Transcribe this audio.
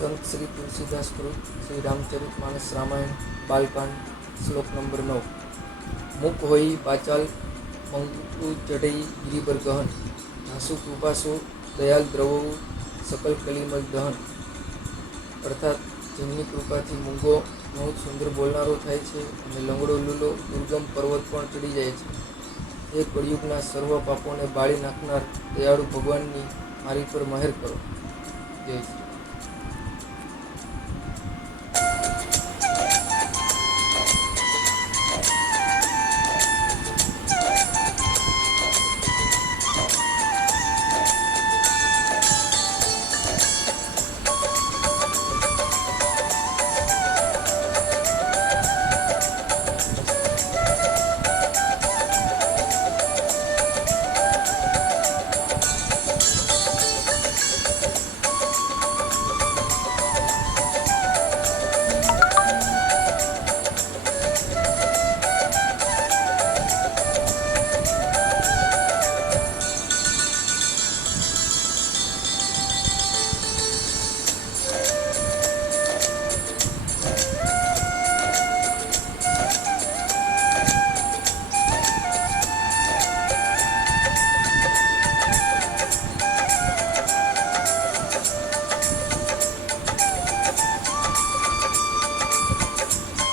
સંત શ્રી તુલસીદાસ કૃત શ્રી રામચરિતમાનસ રામાયણ બાલકાંડ શ્લોક નંબર 9। મુખ હોઈ પાચાલ મંગુ ચઢઈ ગિરિબર ગહન, હાસુ કૃપાસો દયાલ દ્રવવું સકલ કલિમલ દહન। અર્થાત જેમની કૃપાથી મૂંગો બહુ સુંદર બોલનારો થાય છે અને લંગડો લૂલો દુર્ગમ પર્વત પણ ચડી જાય છે। એ કળિયુગના સર્વ પાપોને બાળી નાખનાર દયાળુ ભગવાનની મારી પર મહેર કરો। જય શ્રી